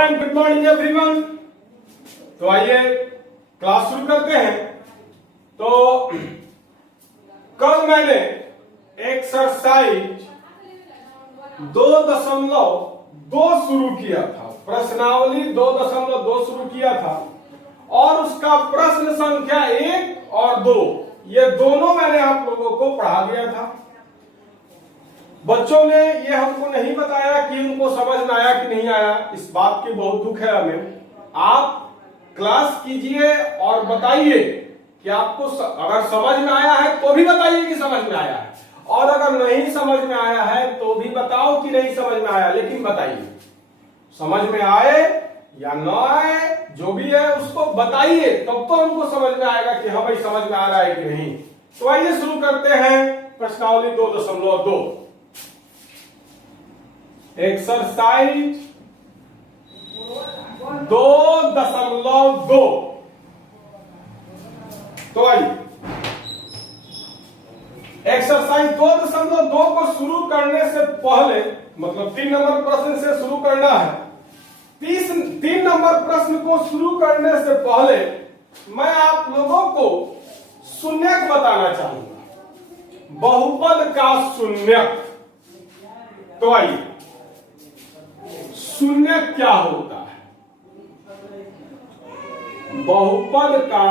And good morning everyone. तो आइए class शुरू करते हैं। तो कल मैंने एक्सरसाइज 2.2 शुरू किया था, प्रश्नावली 2.2 शुरू किया था और उसका प्रश्न संख्या 1 और 2 ये दोनों मैंने आप लोगों को पढ़ा दिया था। बच्चों ने ये हमको नहीं बताया कि उनको समझ में आया कि नहीं आया, इस बात की बहुत दुख है हमें। आप क्लास कीजिए और बताइए कि आपको अगर समझ में आया है तो भी बताइए कि समझ में आया है, और अगर नहीं समझ में आया है तो भी बताओ कि नहीं समझ में आया, लेकिन बताइए। समझ में आए या न आए जो भी है उसको बताइए, तब तो हमको समझ में आएगा कि हाँ भाई समझ में आ रहा है कि नहीं। तो आइए शुरू करते हैं प्रश्नावली 2.2 एक्सरसाइज 2.2। तो आइए एक्सरसाइज 2.2 को शुरू करने से पहले, मतलब 3 नंबर प्रश्न से शुरू करना है। 3 नंबर प्रश्न को शुरू करने से पहले मैं आप लोगों को शून्यक बताना चाहूंगा, बहुपद का शून्यक। तो आइए, शून्यक क्या होता है? बहुपद का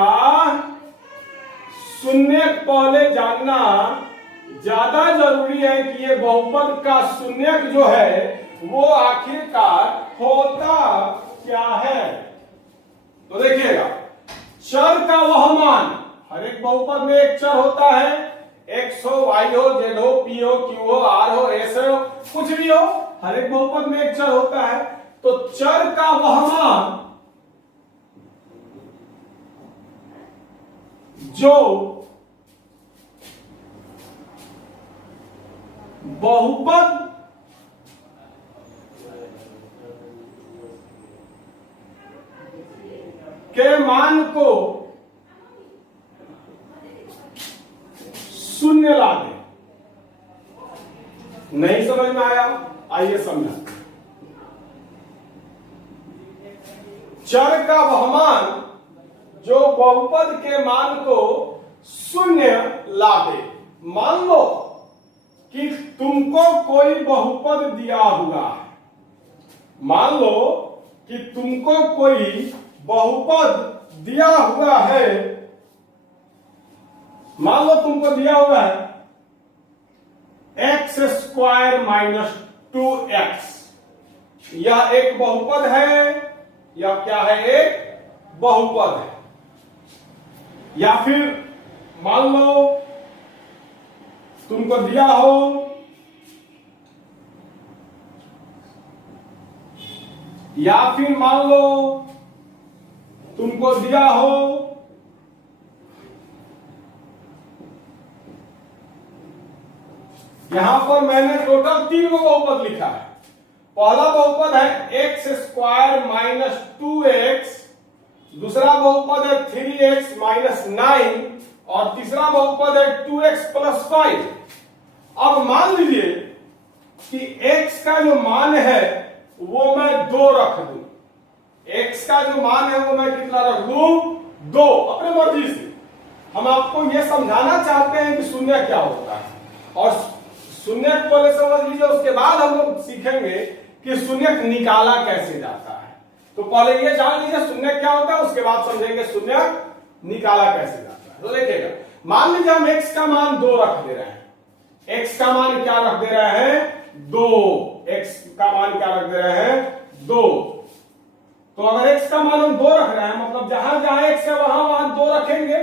शून्यक पहले जानना ज्यादा जरूरी है कि ये बहुपद का शून्यक जो है वो आखिरकार होता क्या है। तो देखिएगा, चर का वह मान, हर एक बहुपद में एक चर होता है, एक्स हो, वाई हो, जेड हो, पी हो, क्यू हो, आर हो, एस हो, कुछ भी हो, हर एक बहुपद में एक चर होता है। तो चर का वह मान जो बहुपद के मान को शून्य ला दे। नहीं समझ में आया? आइए समझा। चर का वह मान जो बहुपद के मान को शून्य ला दे। मान लो कि तुमको कोई बहुपद दिया हुआ है, मान लो कि तुमको कोई बहुपद दिया हुआ है, मान लो तुमको दिया हुआ है x² - 2x। यह एक बहुपद है, यह क्या है? एक बहुपद है। या फिर मान लो तुमको दिया हो मान लो तुमको दिया हो यहां पर मैंने टोटल 3 बहुपद लिखा है। पहला बहुपद है x² - 2x, दूसरा बहुपद है 3x - 9 और तीसरा बहुपद है 2x + 5। अब मान लीजिए कि x का जो मान है वो मैं 2 रख दूं। x का जो मान है वो मैं कितना रख दूं? 2, अपने मर्जी से। हम आपको यह समझाना चाहते हैं कि शून्य क्या होता है, और शून्य पहले समझ लीजिए, उसके बाद हम लोग सीखेंगे कि शून्य निकाला कैसे जाता है। तो पहले ये जान लीजिए शून्य क्या होता है, उसके बाद समझेंगे शून्य निकाला कैसे जाता है। तो देखिएगा, मान लीजिए हम x का मान 2 रख दे रहे हैं। x का मान क्या रख दे रहे हैं? 2। x का मान क्या रख दे रहे हैं? 2। तो अगर x का मान हम 2 रख रहे हैं, मतलब जहां जहां x है वहां 2 रखेंगे।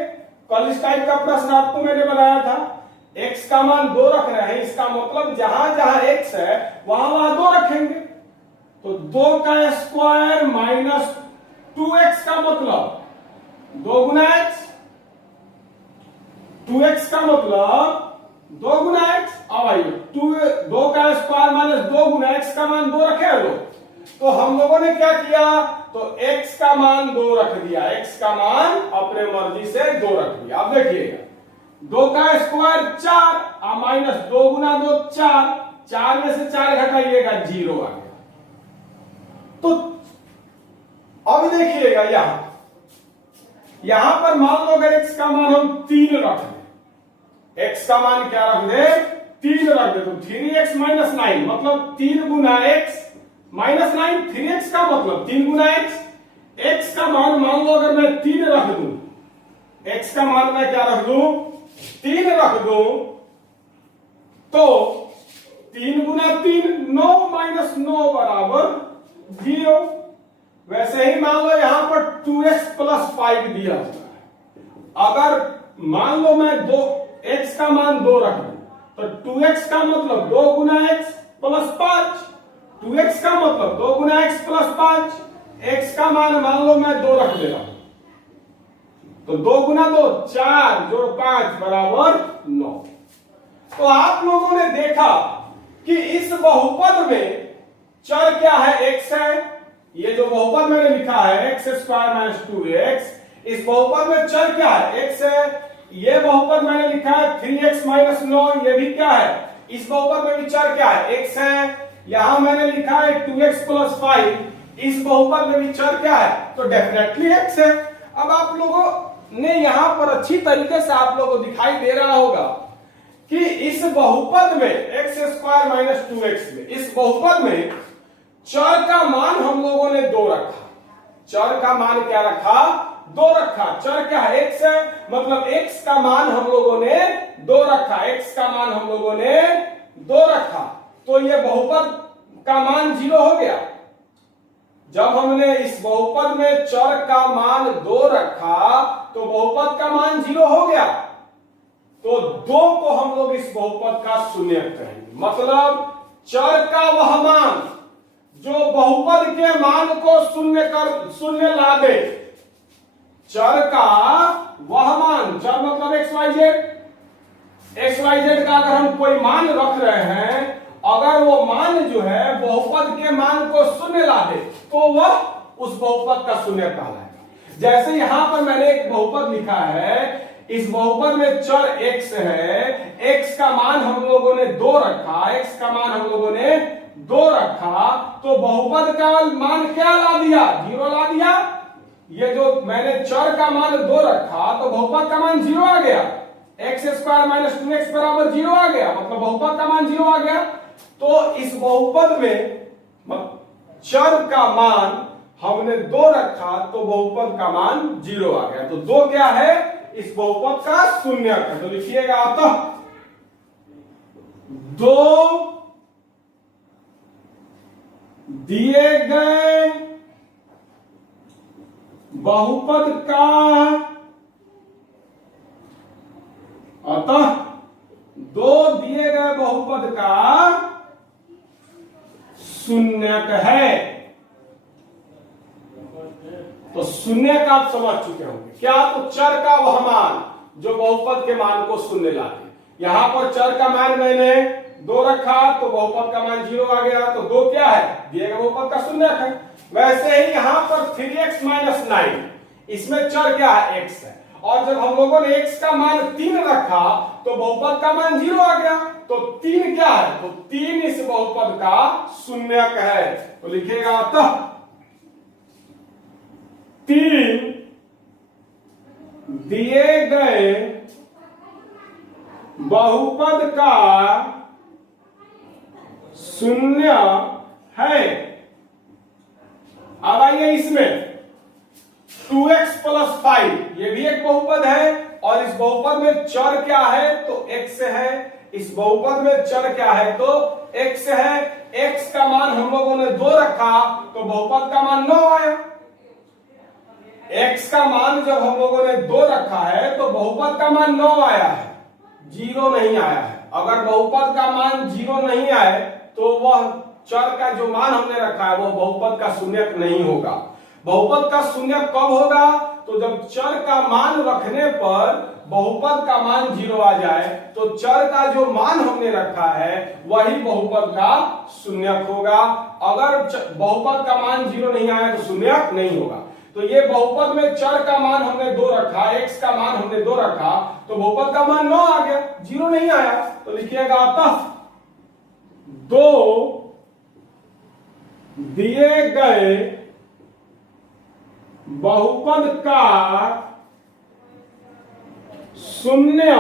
कल इस टाइप का प्रश्न आपको मैंने बनाया था, x का मान 2 रख रहे हैं, इसका मतलब जहां जहां x है वहां 2 रखेंगे। तो 2 का स्क्वायर माइनस 2x का मतलब 2 गुना x, 2x का मतलब 2 गुना x। अब आइए, 2 का स्क्वायर माइनस 2 गुना x का मान 2 रखे हैं लोग। तो हम लोगों ने क्या किया? तो x का मान 2 रख दिया, x का मान अपने मर्जी से 2 रख दिया। अब देखिएगा, 2 का स्क्वायर 4 माइनस 2 गुना 2 4, 4 में से 4 घटाइएगा 0 आ गया। तो अब देखिएगा यहां पर मान लो अगर x का मान हम 3 रख दें, x का मान क्या रख दे 3 रख दे, तो 3x माइनस 9 मतलब 3 गुना x माइनस 9, 3x का मतलब 3 गुना x। x का मान लो अगर मैं 3 रख दूं, x का मान मैं क्या रख दूं 3 रख दूं, तो 3 गुना 3 9 माइनस 9 बराबर 0। वैसे ही मान लो यहां पर 2x प्लस 5 दिया हुआ है। अगर मान लो मैं x का मान 2 रख दूं, तो 2x का मतलब 2 गुना x प्लस 5, 2x का मतलब 2 गुना x प्लस 5। x का मान लो मैं 2 रख दे रहा हूं, तो 2 गुना 2 4 जोड़ 5 बराबर 9। तो आप लोगों ने देखा कि इस बहुपद में चर क्या है x है। ये जो बहुपद मैंने लिखा है x स्क्वायर माइनस 2x, इस बहुपद में चर क्या है x है। ये बहुपद मैंने लिखा है 3x माइनस 9, ये भी क्या है, इस बहुपद में भी चर क्या है x है। यहां मैंने लिखा है 2x प्लस 5, इस बहुपद में भी चर क्या है, तो डेफिनेटली x है। अब आप लोगों ने यहां पर अच्छी तरीके से आप लोगों को दिखाई दे रहा होगा कि इस बहुपद में x स्क्वायर माइनस 2x में, इस बहुपद में चर का मान हम लोगों ने 2 रखा। चर का मान क्या रखा 2 रखा। चर क्या है x है, मतलब x का मान हम लोगों ने 2 रखा, x का मान हम लोगों ने 2 रखा, तो ये बहुपद का मान 0 हो गया। जब हमने इस बहुपद में चर का मान 2 रखा तो बहुपद का मान 0 हो गया, तो 2 को हम लोग इस बहुपद का शून्यक कहेंगे। मतलब चर का वह मान जो बहुपद के मान को शून्य ला दे। चर का वह मान, चर मतलब एक्स वाई जेड का अगर हम कोई मान रख रहे हैं, अगर वो मान जो है बहुपद के मान को शून्य ला दे तो वह उस बहुपद का शून्य कहलाएगा। जैसे यहां पर मैंने एक बहुपद लिखा है, इस बहुपद में चर x है, x का मान हम लोगों ने 2 रखा, x का मान हम लोगों ने 2 रखा, तो बहुपद का मान क्या ला दिया 0 ला दिया। ये जो मैंने चर का मान 2 रखा तो बहुपद का मान 0 आ गया, x स्क्वायर माइनस 2x बराबर 0 आ गया, मतलब बहुपद का मान 0 आ गया। तो इस बहुपद में चर का मान हमने 2 रखा तो बहुपद का मान 0 आ गया, तो 2 क्या है इस बहुपद का शून्यक है। तो लिखिएगा अतः 2 दिए गए बहुपद का, अतः 2 दिए गए बहुपद का शून्यक है। तो शून्यक आप समझ चुके होंगे क्या, तो चर का वह मान जो बहुपद के मान को शून्य लाते। यहां पर चर का मान मैंने 2 रखा तो बहुपद का मान 0 आ गया, तो 2 क्या है दिए गए बहुपद का शून्यक है। वैसे ही यहां पर 3x माइनस 9, इसमें चर क्या है x है, और जब हम लोगों ने x का मान 3 रखा तो बहुपद का मान 0 आ गया, तो 3 क्या है, तो 3 इस बहुपद का शून्यक है। तो लिखेगा अतः 3 दिए गए बहुपद का शून्य है। अब आइए इसमें 2x प्लस 5 ये भी एक बहुपद है, और इस बहुपद में चर क्या है तो x है, इस बहुपद में चर क्या है तो x है। x का मान हम लोगों ने 2 रखा तो बहुपद का मान 9 आया। x का मान जब हम लोगों ने 2 रखा है तो बहुपद का मान 9 आया है, 0 नहीं आया है। अगर बहुपद का मान 0 नहीं आए तो वह चर का जो मान हमने रखा है वह बहुपद का शून्यक नहीं होगा। बहुपद का शून्यक कब होगा, तो जब चर का मान रखने पर बहुपद का मान 0 आ जाए, तो चर का जो मान हमने रखा है वही बहुपद का शून्यक होगा। अगर बहुपद का मान 0 नहीं आया तो शून्यक नहीं होगा। तो ये बहुपद में चर का मान हमने 2 रखा, x का मान हमने 2 रखा, तो बहुपद का मान 9 आ गया, 0 नहीं आया। तो लिखिएगा अतः 2 दिए गए बहुपद का शून्य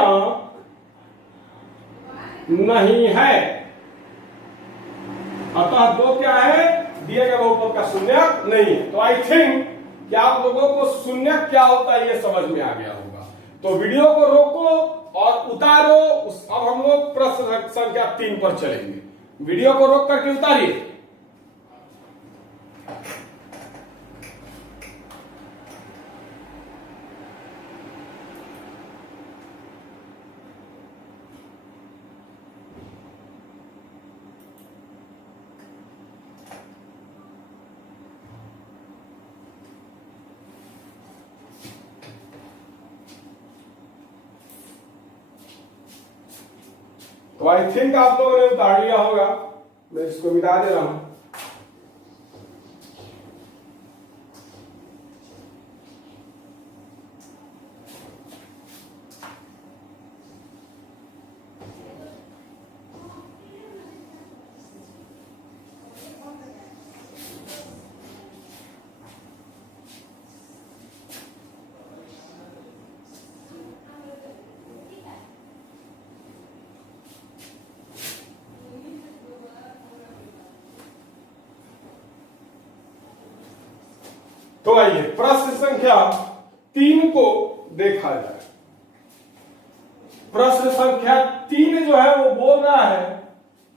नहीं है। अतः दो क्या है, दिए गए बहुपद का शून्य नहीं है। तो आई थिंक कि आप लोगों को शून्य क्या होता है ये समझ में आ गया होगा। तो वीडियो को रोको और उतारो। अब हम लोग प्रश्न संख्या 3 पर चलेंगे। वीडियो को रोक करके उतारिए। तो आई थिंक आप लोगों ने उतार लिया होगा। मैं इसको मिटा दे रहा हूं। तो आइए प्रश्न संख्या 3 को देखा जाए। प्रश्न संख्या 3 जो है वो बोल रहा है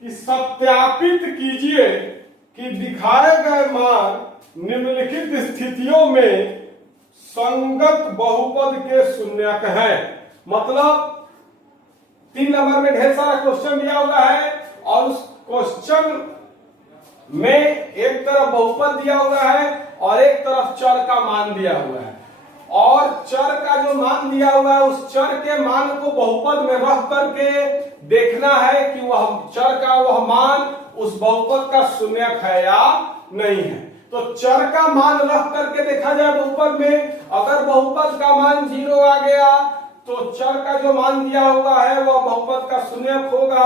कि सत्यापित कीजिए कि दिखाए गए मान निम्नलिखित स्थितियों में संगत बहुपद के शून्यक है। मतलब 3 नंबर में ढेर सारा क्वेश्चन दिया हुआ है और उस क्वेश्चन में एक तरफ बहुपद दिया हुआ है और एक तरफ चर का मान दिया हुआ है। और चर का जो मान दिया हुआ है उस चर के मान को बहुपद में रख करके देखना है कि वह चर का वह मान उस बहुपद का शून्यक है या नहीं है। तो चर का मान रख करके देखा जाए बहुपद में। अगर बहुपद का मान 0 आ गया तो चर का जो मान दिया हुआ है वह बहुपद का शून्यक होगा।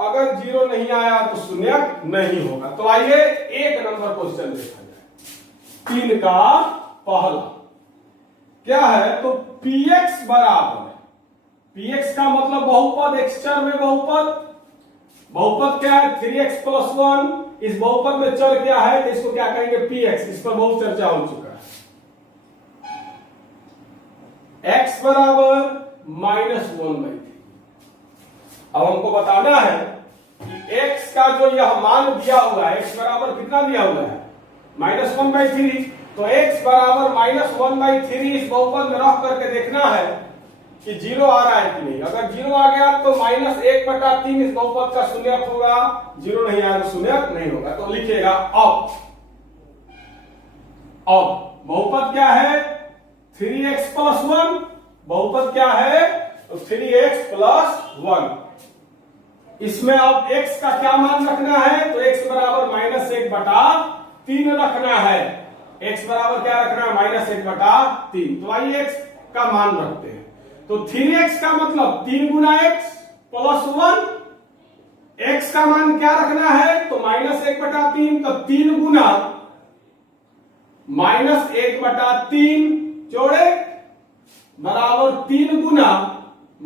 अगर 0 नहीं आया तो शून्यक नहीं होगा। तो आइए 1 नंबर क्वेश्चन देखा जाए। 3 का पहला क्या है, तो px बराबर, px का मतलब बहुपद, x चर में बहुपद क्या है 3x + 1। इस बहुपद में चर क्या है तो इसको क्या कहेंगे px। इस पर बहुत चर्चा हो चुका है। x बराबर -1/3। अब हमको बताना है कि x का जो यह मान दिया हुआ है, x बराबर कितना दिया हुआ है -1/3। तो x बराबर -1/3 इस बहुपद में रख करके देखना है कि 0 आ रहा है कि नहीं। अगर 0 आ गया तो -1/3 इस बहुपद का शून्यक होगा। 0 नहीं आया तो शून्यक नहीं होगा। तो लिखिएगा अब बहुपद क्या है 3x + 1। बहुपद क्या है तो 3x + 1। इसमें अब x का क्या मान रखना है तो x बराबर -1/3 रखना है। x बराबर क्या रखना है -1/3। तो आइए x का मान रखते हैं। तो 3x का मतलब 3 गुना x + 1। x का मान क्या रखना है तो -1/3। तो 3 गुना -1/3 जोड़े बराबर 3 गुना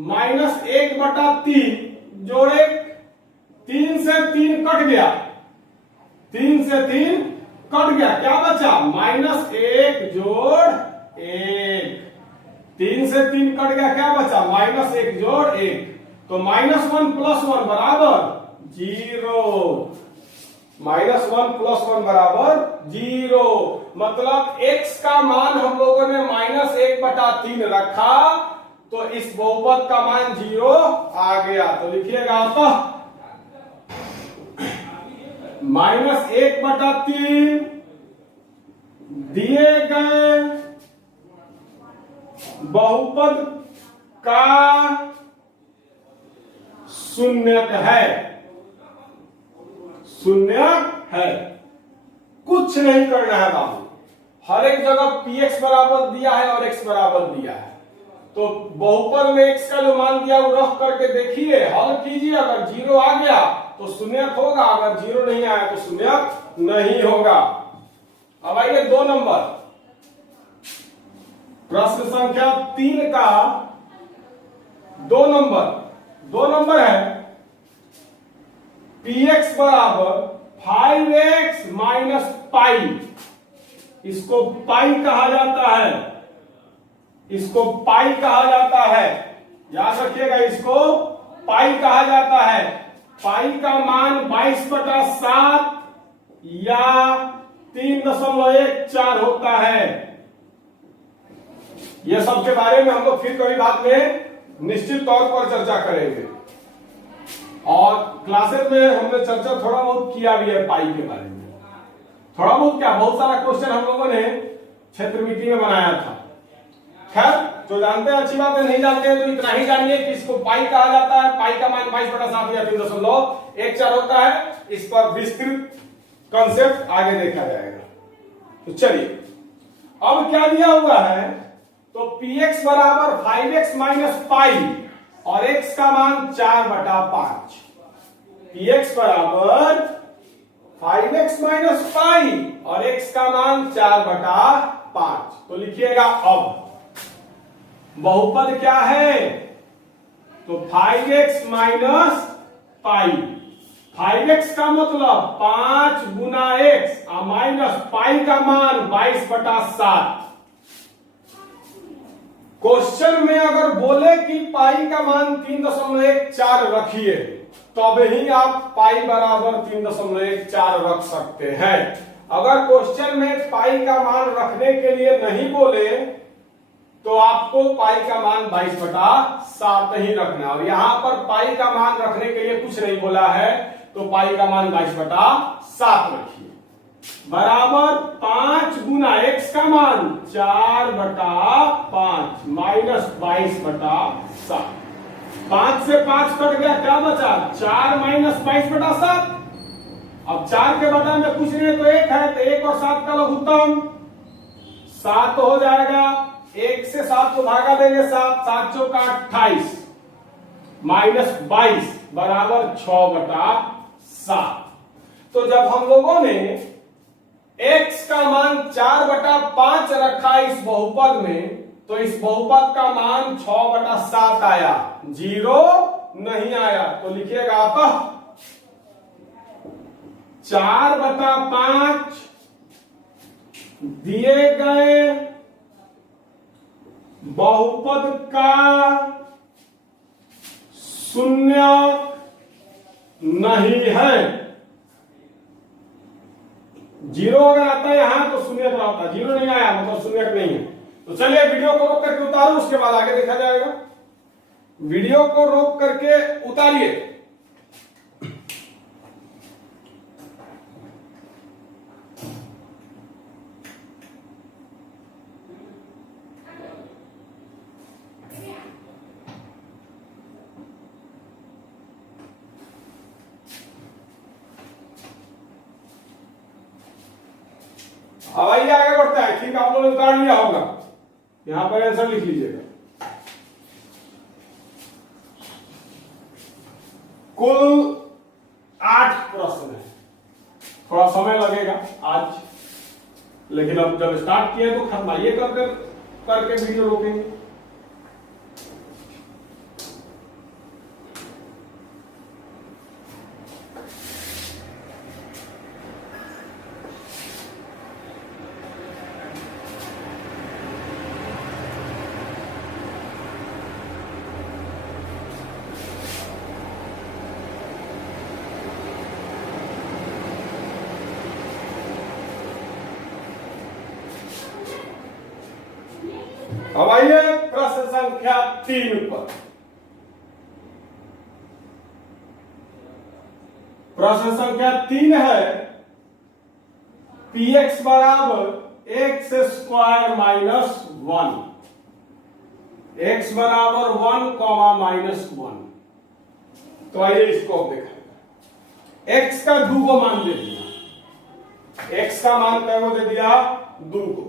-1/3 जोड़े 3 से 3 कट गया। 3 से 3 कट गया, क्या बचा -1 जोड़ 1। 3 से 3 कट गया, क्या बचा -1 जोड़ 1। तो -1 + 1 बराबर 0। -1 + 1 बराबर 0। मतलब x का मान हम लोगों ने -1/3 रखा तो इस बहुपद का मान 0 आ गया। तो लिखिएगा अतः -1/3 दिए गए बहुपद का शून्यक है। शून्यक है, कुछ नहीं करना है बाबू। हर एक जगह px बराबर दिया है और x बराबर दिया है। तो बहुपद में x का जो मान दिया वो रख करके देखिए, हल कीजिए। अगर 0 आ गया तो शून्यक होगा, अगर 0 नहीं आया तो शून्यक नहीं होगा। अब आइए 2 नंबर। प्रश्न संख्या 3 का 2 नंबर है px बराबर 5x माइनस पाई। इसको पाई कहा जाता है, इसको पाई कहा जाता है, याद रखिएगा, इसको पाई कहा जाता है। पाई का मान 22/7 या 3.14 होता है। यह सब के बारे में हम लोग फिर कभी बाद में निश्चित तौर पर चर्चा करेंगे, और क्लासेस में हमने चर्चा थोड़ा बहुत किया भी है पाई के बारे में। थोड़ा बहुत क्या, बहुत सारा क्वेश्चन हम लोगों ने क्षेत्रमिति में बनाया था। खैर, जो जानते हैं अच्छी बात है, नहीं जानते हैं तो इतना ही जानिए कि इसको पाई कहा जाता है। पाई का मान 22/7 या 3.14 होता है। इस पर विस्तृत कॉन्सेप्ट आगे देखा जाएगा। तो चलिए, अब क्या दिया हुआ है, तो px बराबर 5x माइनस पाई और x का मान 4/5। px बराबर 5x माइनस पाई और x का मान 4/5। तो लिखिएगा अब बहुपद क्या है, तो 5x माइनस पाई। 5x का मतलब 5 गुना x और माइनस पाई का मान 22/7। क्वेश्चन में अगर बोले कि पाई का मान 3.14 रखिए, तब ही आप पाई बराबर 3.14 रख सकते हैं। अगर क्वेश्चन में पाई का मान रखने के लिए नहीं बोले तो आपको पाई का मान 22/7 ही रखना। और यहां पर पाई का मान रखने के लिए कुछ नहीं बोला है, तो पाई का मान 22/7 रखिए, बराबर 5 गुना x का मान 4/5 माइनस 22/7। 5 से 5 कट गया, क्या बचा, 4 माइनस 22/7। अब 4 के बटा में कुछ नहीं है तो 1 है, तो 1 और 7 का लघुत्तम 7 हो जाएगा। 1 से 7 को भागा देंगे, 7 7 चौका 28 माइनस 22 बराबर 6/7। तो जब हम लोगों ने x का मान 4/5 रखा इस बहुपद में, तो इस बहुपद का मान 6/7 आया, 0 नहीं आया। तो लिखिएगा अतः 4/5 दिए गए बहुपद का शून्य नहीं है। 0 अगर आता है यहां तो शून्य का होता है, 0 नहीं आया मतलब शून्य नहीं है। तो चलिए वीडियो को रोक करके उतारो, उसके बाद आगे देखा जाएगा। वीडियो को रोक करके उतारिए। अब आइए आगे बढ़ते हैं। ठीक, आप लोगों ने उतार लिया होगा, यहां पर आंसर लिख लीजिएगा। कुल 8 प्रश्न है। थोड़ा समय लगेगा आज, लेकिन अब जब स्टार्ट किए तो खत्म ये करके वीडियो रोकेंगे। अब आइए प्रश्न संख्या 3 पर। प्रश्न संख्या 3 है px बराबर x स्क्वायर माइनस 1, x बराबर 1 माइनस 1। तो आइए इसको देखा। x का 2 को मान दे दिया, x का मान क्या को दे दिया, 2 को।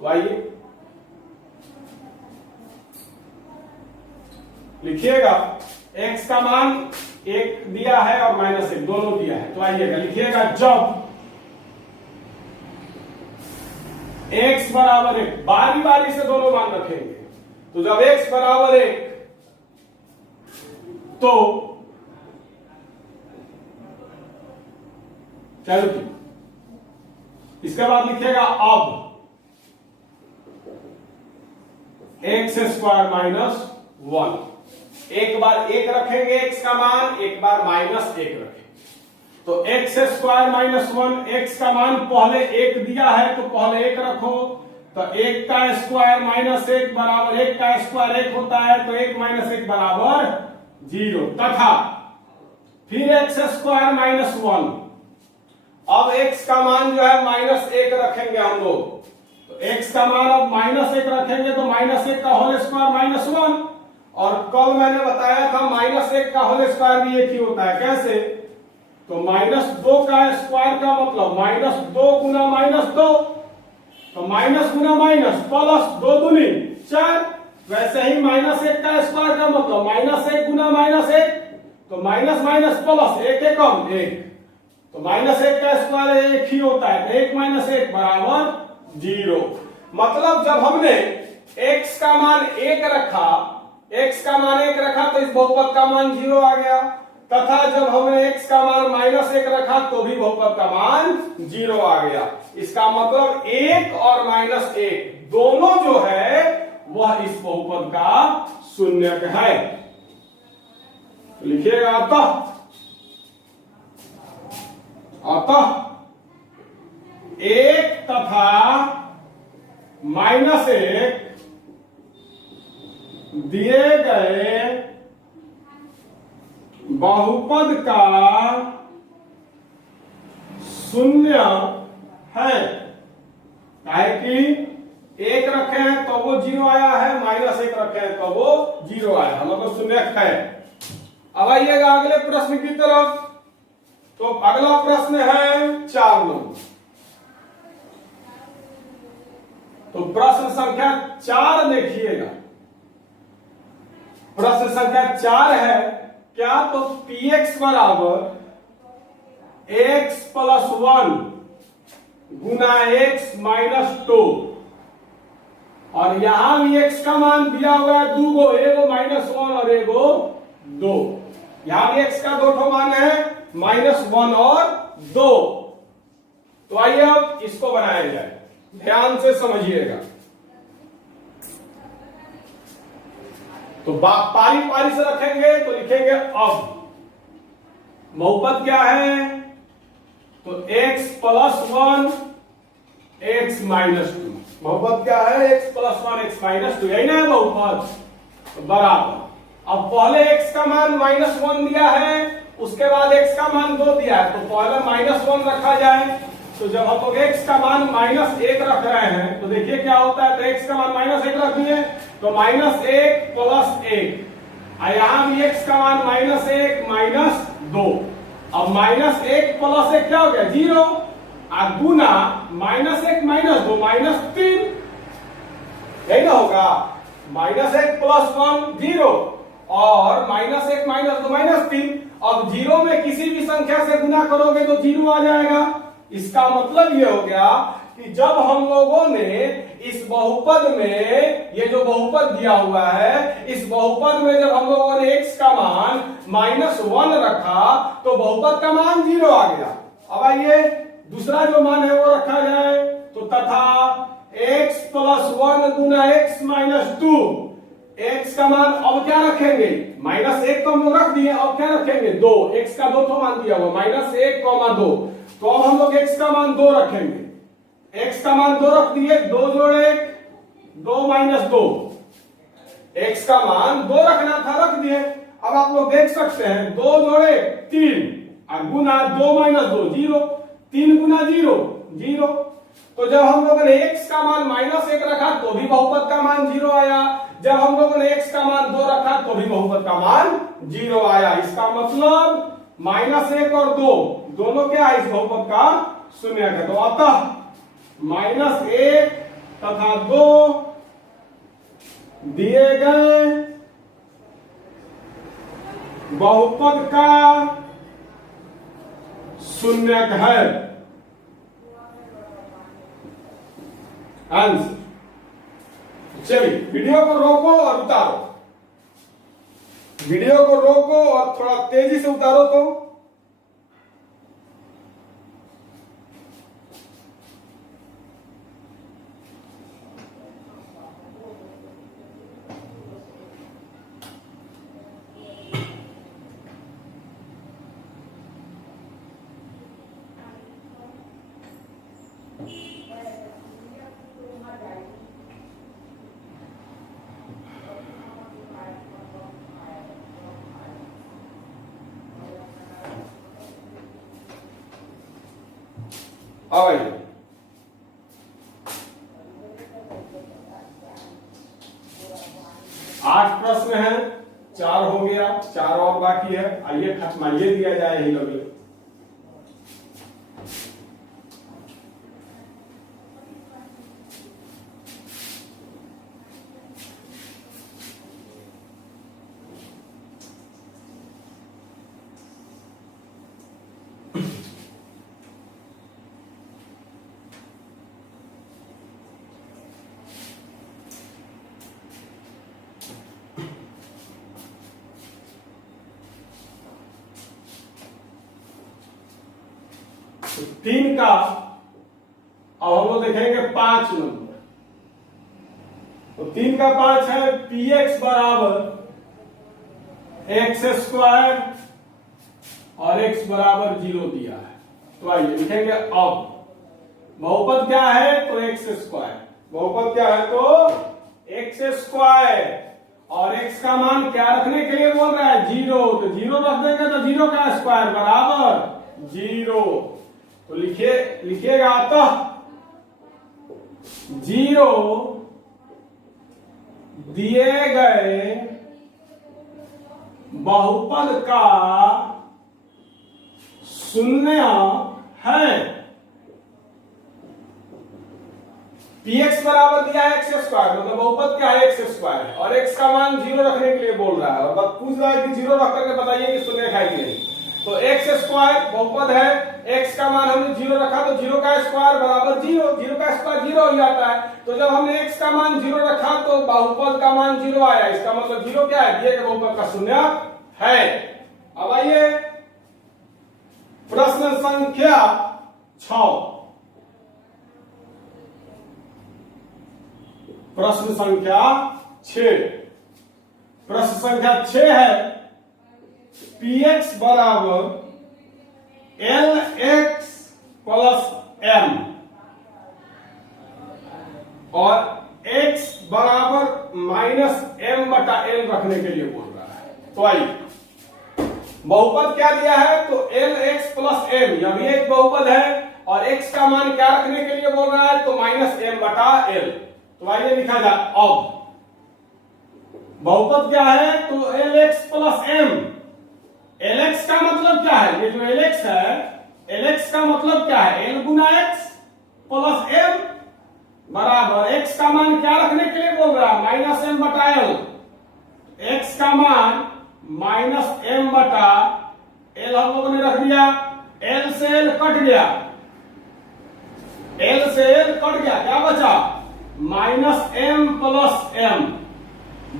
तो आइए लिखिएगा, x का मान 1 दिया है और -1 दोनों दिया है। तो आइएगा लिखिएगा, जब x बराबर 1, बारी बारी से दोनों मान रखेंगे। तो जब x बराबर 1 तो चलो जी, इसके बाद लिखेगा अब एक्स स्क्वायर माइनस 1, एक बार 1 रखेंगे x का मान, एक बार -1 रखेंगे। तो एक्स स्क्वायर माइनस 1, एक्स का मान पहले 1 दिया है तो पहले 1 रखो। तो 1 का स्क्वायर -1 बराबर 1 का स्क्वायर 1 होता है, तो 1 - 1 बराबर 0, तथा फिर एक्स स्क्वायर माइनस 1। अब x का मान जो है -1 रखेंगे हम लोग। तो x का मान अब -1 रखेंगे तो -1 का होल स्क्वायर -1, और कल मैंने बताया था -1 का होल स्क्वायर भी एक ही होता है। कैसे? तो -2 का स्क्वायर का मतलब -2 गुना -2, तो माइनस गुना माइनस प्लस 2 दूनी 4। वैसे ही -1 का स्क्वायर का मतलब -1 गुना -1, तो माइनस माइनस प्लस 1 एकम 1, तो -1 का स्क्वायर 1 ही होता है। 1 - 1 बराबर 0। मतलब जब हमने x का मान 1 रखा, x का मान 1 रखा तो इस बहुपद का मान 0 आ गया, तथा जब हमने x का मान -1 रखा तो भी बहुपद का मान 0 आ गया। इसका मतलब 1 और -1 दोनों जो है वह इस बहुपद का शून्यक है। तो लिखिएगा अतः 1 तथा -1 दिए गए बहुपद का शून्य है। काहे कि 1 रखे हैं तो वो 0 आया है, -1 रखे हैं तो वो 0 आया, मतलब शून्यक है। अब आइएगा अगले प्रश्न की तरफ। तो अगला प्रश्न है 4 नंबर। तो प्रश्न संख्या 4 देखिएगा। प्रश्न संख्या 4 है क्या? तो px बराबर x + 1 गुना x - 2, और यहां भी x का मान दिया हुआ है 2 गो, एगो -1 और एगो 2। यहां भी x का 2 मान है, -1 और 2। तो आइए अब इसको बनाया जाए, ध्यान से समझिएगा। तो पारी पारी से रखेंगे तो लिखेंगे अब बहुपद क्या है? तो x + 1 x - 2। बहुपद क्या है? x + 1 x - 2, यही ना है बहुपद। तो बराबर, अब पहले x का मान -1 दिया है, उसके बाद x का मान 2 दिया है, तो पहले -1 रखा जाए। तो जब हम लोग x का मान -1 रख रहे हैं तो देखिए क्या होता है। तो x का मान -1 रख दिए तो -1 + 1, यहां भी x का मान -1 - 2। अब -1 + 1 क्या हो गया? 0, और गुना -1 - 2 -3, यही ना होगा। -1 + 1 0, और -1 - 2 -3। अब 0 में किसी भी संख्या से गुना करोगे तो 0 आ जाएगा। इसका मतलब ये हो गया कि जब हम लोगों ने इस बहुपद में, ये जो बहुपद दिया हुआ है, इस बहुपद में जब हम लोगों ने x का मान -1 रखा तो बहुपद का मान 0 आ गया। अब आइए दूसरा जो मान है वो रखा जाए। तो तथा x + 1 गुना x - 2, x का मान अब क्या रखेंगे? -1 तो हम लोग रख दिए, अब क्या रखेंगे? 2। x का 2 मान दिया हुआ, -1, 2। तो अब हम लोग x का मान 2 रखेंगे। x का मान 2 रख दिए, 2 जोड़ 1 2 - 2। x का मान 2 रखना था, रख दिए। अब आप लोग देख सकते हैं 2 जोड़ 1 3, और गुना 2 - 2 0, 3 गुना 0 0। तो जब हम लोगों ने x का मान -1 रखा तो भी बहुपद का मान 0 आया, जब हम लोगों ने x का मान 2 रखा तो भी बहुपद का मान 0 आया। इसका मतलब -1 और 2 दोनों क्या है? इस बहुपद का शून्यक है। तो अतः -1 तथा 2 दिए गए बहुपद का शून्यक है। आंसर। चलिए वीडियो को रोको और उतारो, वीडियो को रोको और थोड़ा तेजी से उतारो तो। आइए 8 प्रश्न हैं, 4 हो गया, 4 और बाकी है। आइए खत्माइए दिया जाए ही लोग। तो 3 का अब हम लोग देखेंगे 5 नंबर। तो 3 का 5 है पी एक्स बराबर एक्स स्क्वायर और एक्स बराबर 0 दिया है। तो आइए लिखेंगे अब बहुपद क्या है तो एक्स स्क्वायर, बहुपद क्या है तो एक्स स्क्वायर और एक्स का मान क्या रखने के लिए बोल रहा है 0। तो 0 रख देंगे तो 0 का स्क्वायर बराबर 0। तो लिखिएगा अतः 0 दिए गए बहुपद का शून्य है। पी एक्स बराबर दिया है एक्स स्क्वायर, मतलब बहुपद क्या है एक्स स्क्वायर है और एक्स का मान 0 रखने के लिए बोल रहा है और बस पूछ रहा है कि 0 रख करके बताइए कि शून्य है कि नहीं। तो एक्स स्क्वायर बहुपद है, एक्स का मान हमने 0 रखा तो 0 का स्क्वायर बराबर 0, 0 का स्क्वायर 0 हो जाता है। तो जब हमने एक्स का मान 0 रखा तो बहुपद का मान 0 आया, इसका मतलब 0 क्या है दिए गए बहुपद का शून्य है। अब आइए प्रश्न संख्या 6। प्रश्न संख्या 6, प्रश्न संख्या 6 है पी एक्स बराबर एल एक्स प्लस एम और एक्स बराबर माइनस एम बटा एल रखने के लिए बोल रहा है। तो आइए बहुपद क्या दिया है तो एल एक्स प्लस एम, यह भी एक बहुपद है और एक्स का मान क्या रखने के लिए बोल रहा है तो माइनस एम बटा एल। तो आइए लिखा जाए अब बहुपद क्या है तो l x plus m. L x का मतलब क्या है, ये जो एल एक्स है एल एक्स का मतलब क्या है एल गुना एक्स प्लस एम बराबर एक्स का मान क्या रखने के लिए बोल रहा है माइनस एम बटा एल। एक्स का मान माइनस एम बटा एल हम लोगों ने रख दिया, एल से एल कट गया, एल से एल कट गया, क्या बचा माइनस एम प्लस एम।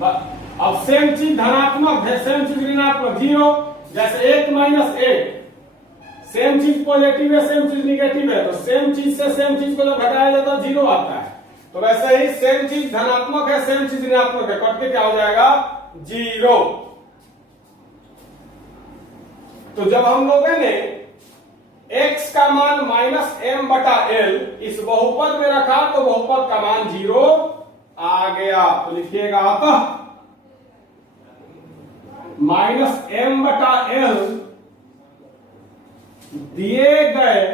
अब सेम चीज धनात्मक है, सेम चीज ऋणात्मक 0, जैसे 1 माइनस 1, सेम चीज पॉजिटिव है सेम चीज निगेटिव है, तो सेम चीज से सेम चीज को जब घटाया जाता है 0 आता है। तो वैसे ही सेम चीज धनात्मक है सेम चीज ऋणात्मक है, कट के क्या हो जाएगा 0। तो जब हम लोगों ने x का मान माइनस एम बटा एल इस बहुपद में रखा तो बहुपद का मान 0 आ गया। तो लिखिएगा अतः माइनस एम बटा एल दिए गए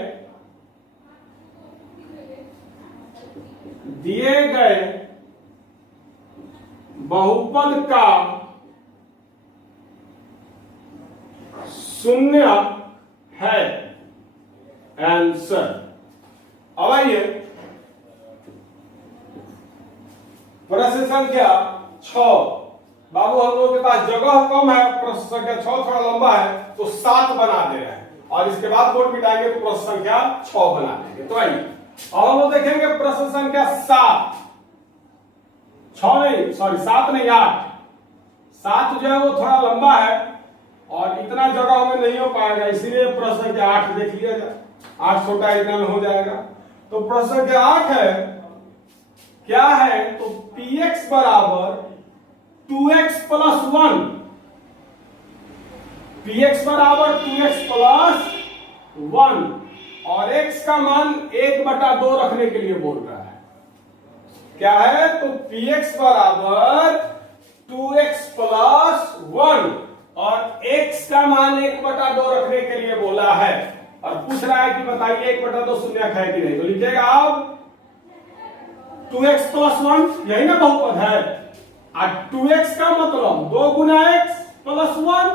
बहुपद का शून्य है। आंसर। अब आइए प्रश्न संख्या 6। बाबू हम लोगों के पास जगह कम है, प्रश्न संख्या 6 थोड़ा लंबा है तो 7 बना दे रहे हैं और इसके बाद बोर्ड मिटाएंगे तो प्रश्न संख्या 6 बना देंगे। तो आइए अब हम लोग देखेंगे प्रश्न संख्या 7, 6 नहीं, सॉरी 7 नहीं 8। 7 जो है वो थोड़ा लंबा है और इतना जगह में नहीं हो पाएगा, इसीलिए प्रश्न संख्या 8 देख लिया जाए। 8 छोटा इतना में हो जाएगा। तो प्रश्न संख्या 8 है, क्या है? तो px बराबर 2x प्लस 1, px बराबर 2x प्लस 1 और x का मान 1/2 रखने के लिए बोल रहा है। क्या है? तो px बराबर 2x प्लस 1 और x का मान 1/2 रखने के लिए बोला है और पूछ रहा है कि बताइए 1/2 शून्यक है कि नहीं। तो लिखिएगा आप 2x प्लस 1, यही ना बहुपद है। और 2x का मतलब 2 गुना x प्लस 1,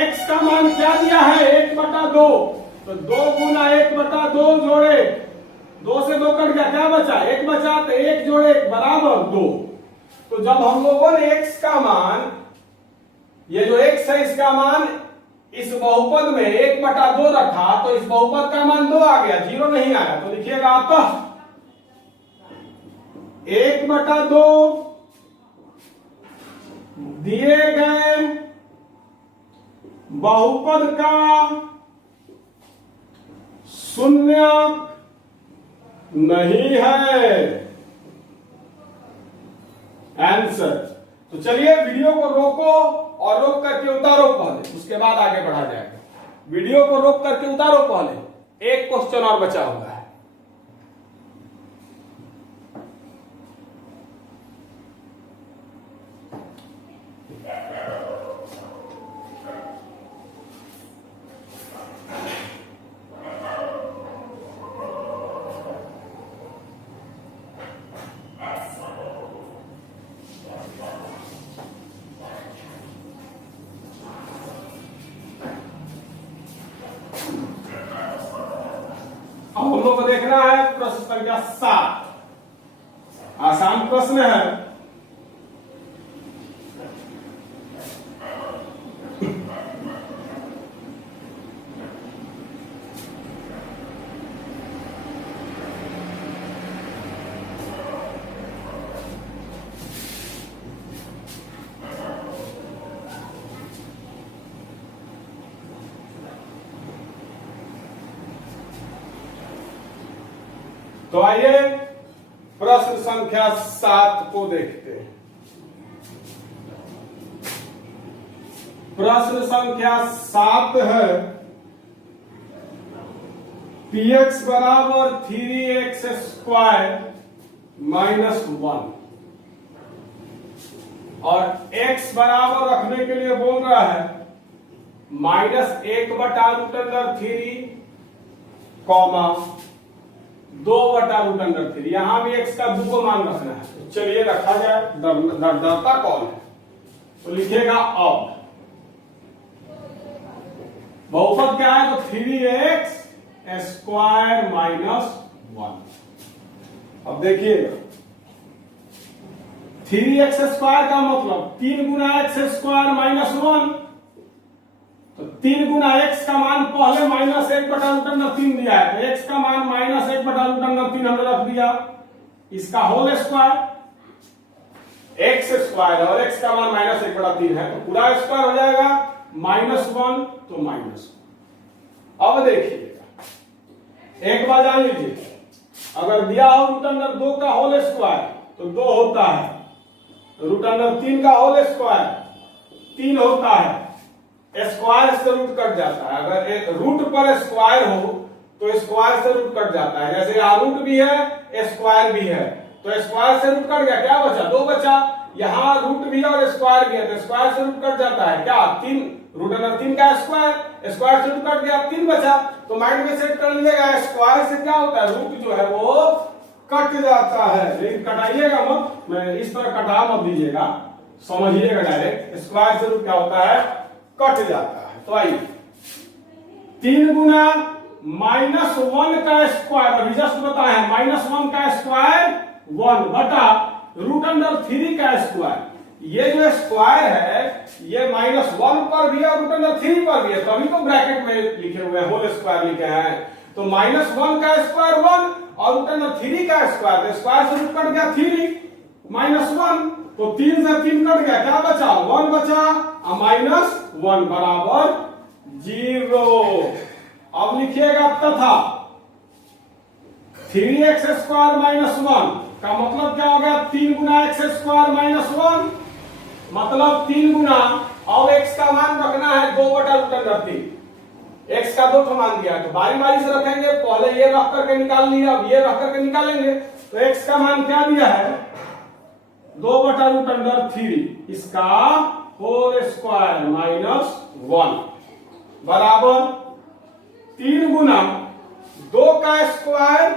x का मान क्या दिया है? 1/2। तो 2 गुना 1/2 जोड़े 2 से 2 कट गया, क्या बचा? 1 बचा, तो 1 जोड़े 1 बराबर 2। तो जब हम लोगों ने x का मान, ये जो x है इसका मान इस बहुपद में 1/2 रखा, तो इस बहुपद का मान 2 आ गया, 0 नहीं आया। तो लिखिएगा आप 1/2 दिए गए बहुपद का शून्यक नहीं है, आंसर। तो चलिए वीडियो को रोको और रोक करके उतारो पहले, उसके बाद आगे बढ़ा जाएगा। वीडियो को रोक करके उतारो पहले, एक क्वेश्चन और बचा हुआ है। अब हम लोग को देखना है प्रश्न संख्या 7। आसान प्रश्न है। तो आइए प्रश्न संख्या 7 को देखते हैं। प्रश्न संख्या 7 है, px बराबर 3x स्क्वायर माइनस 1 और x बराबर रखने के लिए बोल रहा है -1/√3 कॉमा 2/√3। यहां भी x का 2 को मान रखना है। तो चलिए रखा जाए, डरता कौन है। तो लिखिएगा अब बहुपद क्या है? तो 3x स्क्वायर माइनस 1। अब देखिएगा 3x स्क्वायर का मतलब 3 गुना x स्क्वायर माइनस 1। तो 3 गुना x का मान पहले -1/√3 दिया है, तो x का मान -1/√3 हमने रख दिया। इसका होल स्क्वायर x स्क्वायर और x का मान -1/3 है, तो पूरा स्क्वायर हो जाएगा -1 तो माइनस। अब देखिएगा एक बात जान लीजिए, अगर दिया हो √2 का होल स्क्वायर तो 2 होता है, √3 का होल स्क्वायर 3 होता है। स्क्वायर से रूट कट जाता है। अगर एक रूट पर स्क्वायर हो तो स्क्वायर से रूट कट जाता है। जैसे यहाँ रूट भी है स्क्वायर भी है, तो स्क्वायर से रूट कट गया, क्या बचा? 2 बचा। यहाँ रूट भी है और स्क्वायर भी है, तो स्क्वायर से रूट कट जाता है, क्या? 3 √3 का स्क्वायर, स्क्वायर से रूट कट गया, 3 बचा। तो माइंड में सेट कर लीजिएगा, स्क्वायर से क्या होता है? रूट जो है वो कट जाता है। लेकिन कटाइएगा मत, मैं इस तरह कटा मत दीजिएगा, समझिएगा डायरेक्ट। स्क्वायर से रूट क्या होता है? कट जाता है। तो आइए 3 गुना -1 का स्क्वायर, अभी जस्ट बताए हैं, -1 का स्क्वायर 1 बटा √3 का स्क्वायर। ये जो स्क्वायर है ये -1 पर भी है और √3 पर भी है, तभी तो ब्रैकेट में लिखे हुए हैं, होल स्क्वायर लिखे हैं। तो -1 का स्क्वायर 1 और रूट अंडर 3 का स्क्वायर, तो स्क्वायर से रूट कट गया 3 माइनस 1, तो 3 से 3 कट गया, क्या बचा 1 बचा, माइनस 1 बराबर 0। अब लिखिएगा तथा 3x स्क्वायर माइनस 1 का मतलब क्या हो गया, 3 गुना x स्क्वायर माइनस 1, मतलब 3 गुना, अब x का मान रखना है 2/√3। x का 2 मान दिया है तो बारी बारी से रखेंगे, पहले ये रख करके निकाल लिया, अब ये रख करके निकालेंगे, तो x का मान क्या दिया है 2/√3, इसका होल स्क्वायर माइनस 1 बराबर 3 गुना 2 का स्क्वायर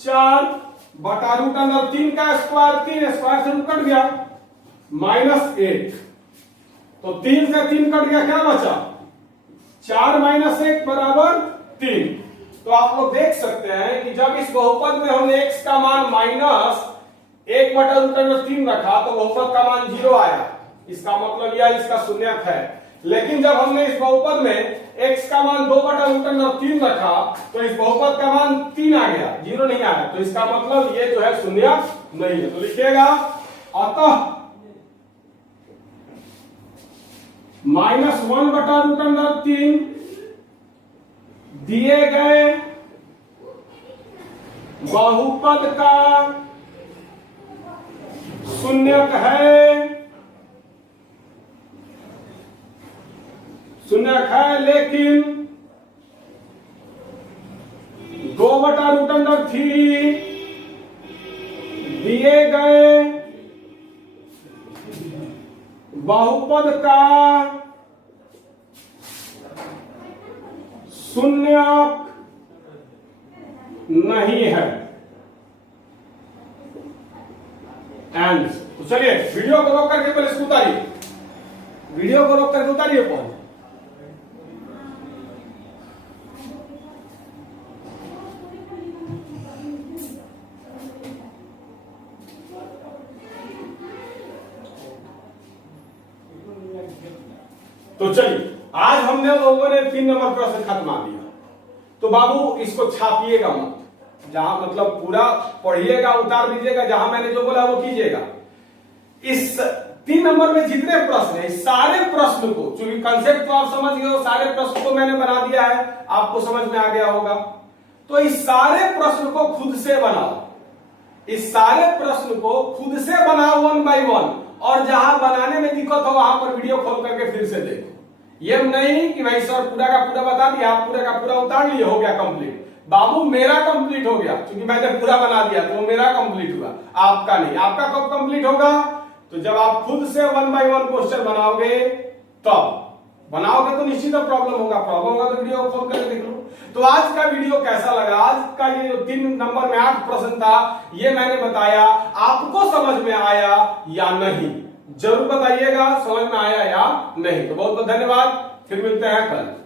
4/√3 का स्क्वायर 3, स्क्वायर से रूट कट गया माइनस 1, तो 3 से 3 कट गया, क्या बचा 4 माइनस 1 बराबर 3। तो आप लोग देख सकते हैं कि जब इस बहुपद में हमने x का मान माइनस 1/√3 रखा तो बहुपद का मान 0 आया, इसका मतलब यह इसका शून्यक है। लेकिन जब हमने इस बहुपद में x का मान 2/√3 रखा तो इस बहुपद का मान 3 आ गया, 0 नहीं आया, तो इसका मतलब ये जो है शून्यक नहीं है। तो लिखिएगा अतः माइनस 1/√3 दिए गए बहुपद का शून्यक है, लेकिन 2/√3 दिए गए बहुपद का शून्यक नहीं है। एंड तो चलिए वीडियो को रोक करके पहले इसको उतारिए, वीडियो को रोक करके उतारिए पहले। तो चलिए आज हमने लोगों ने 3 नंबर प्रश्न खत्म आ दिया, तो बाबू इसको छापिएगा मत, जहां मतलब पूरा पढ़िएगा, उतार दीजिएगा, जहां मैंने जो बोला वो कीजिएगा। इस 3 नंबर में जितने प्रश्न है सारे प्रश्न को, चूंकि कंसेप्ट तो आप समझ गए हो, सारे प्रश्न को मैंने बना दिया है, आपको समझ में आ गया होगा। तो इस सारे प्रश्न को खुद से बनाओ, इस सारे प्रश्न को खुद से बनाओ 1 बाय 1, और जहां बनाने में दिक्कत हो वहां पर वीडियो खोल करके फिर से देखो। ये नहीं कि भाई सर पूरा का पूरा बता दिया, आप पूरा का पूरा उतार लिए, हो गया कंप्लीट। बाबू मेरा कंप्लीट हो गया, क्योंकि मैंने पूरा बना दिया तो मेरा कंप्लीट हुआ, आपका नहीं। आपका कब कंप्लीट होगा, तो जब आप खुद से 1 बाय 1 क्वेश्चन बनाओगे, तब बनाओगे तो निश्चित प्रॉब्लम होगा, तो वीडियो खोल करके देख लो। तो आज का वीडियो कैसा लगा, आज का ये जो 3 नंबर में 8 प्रश्न था ये मैंने बताया, आपको समझ में आया या नहीं, जरूर बताइएगा समझ में आया या नहीं। तो बहुत बहुत धन्यवाद, फिर मिलते हैं कल।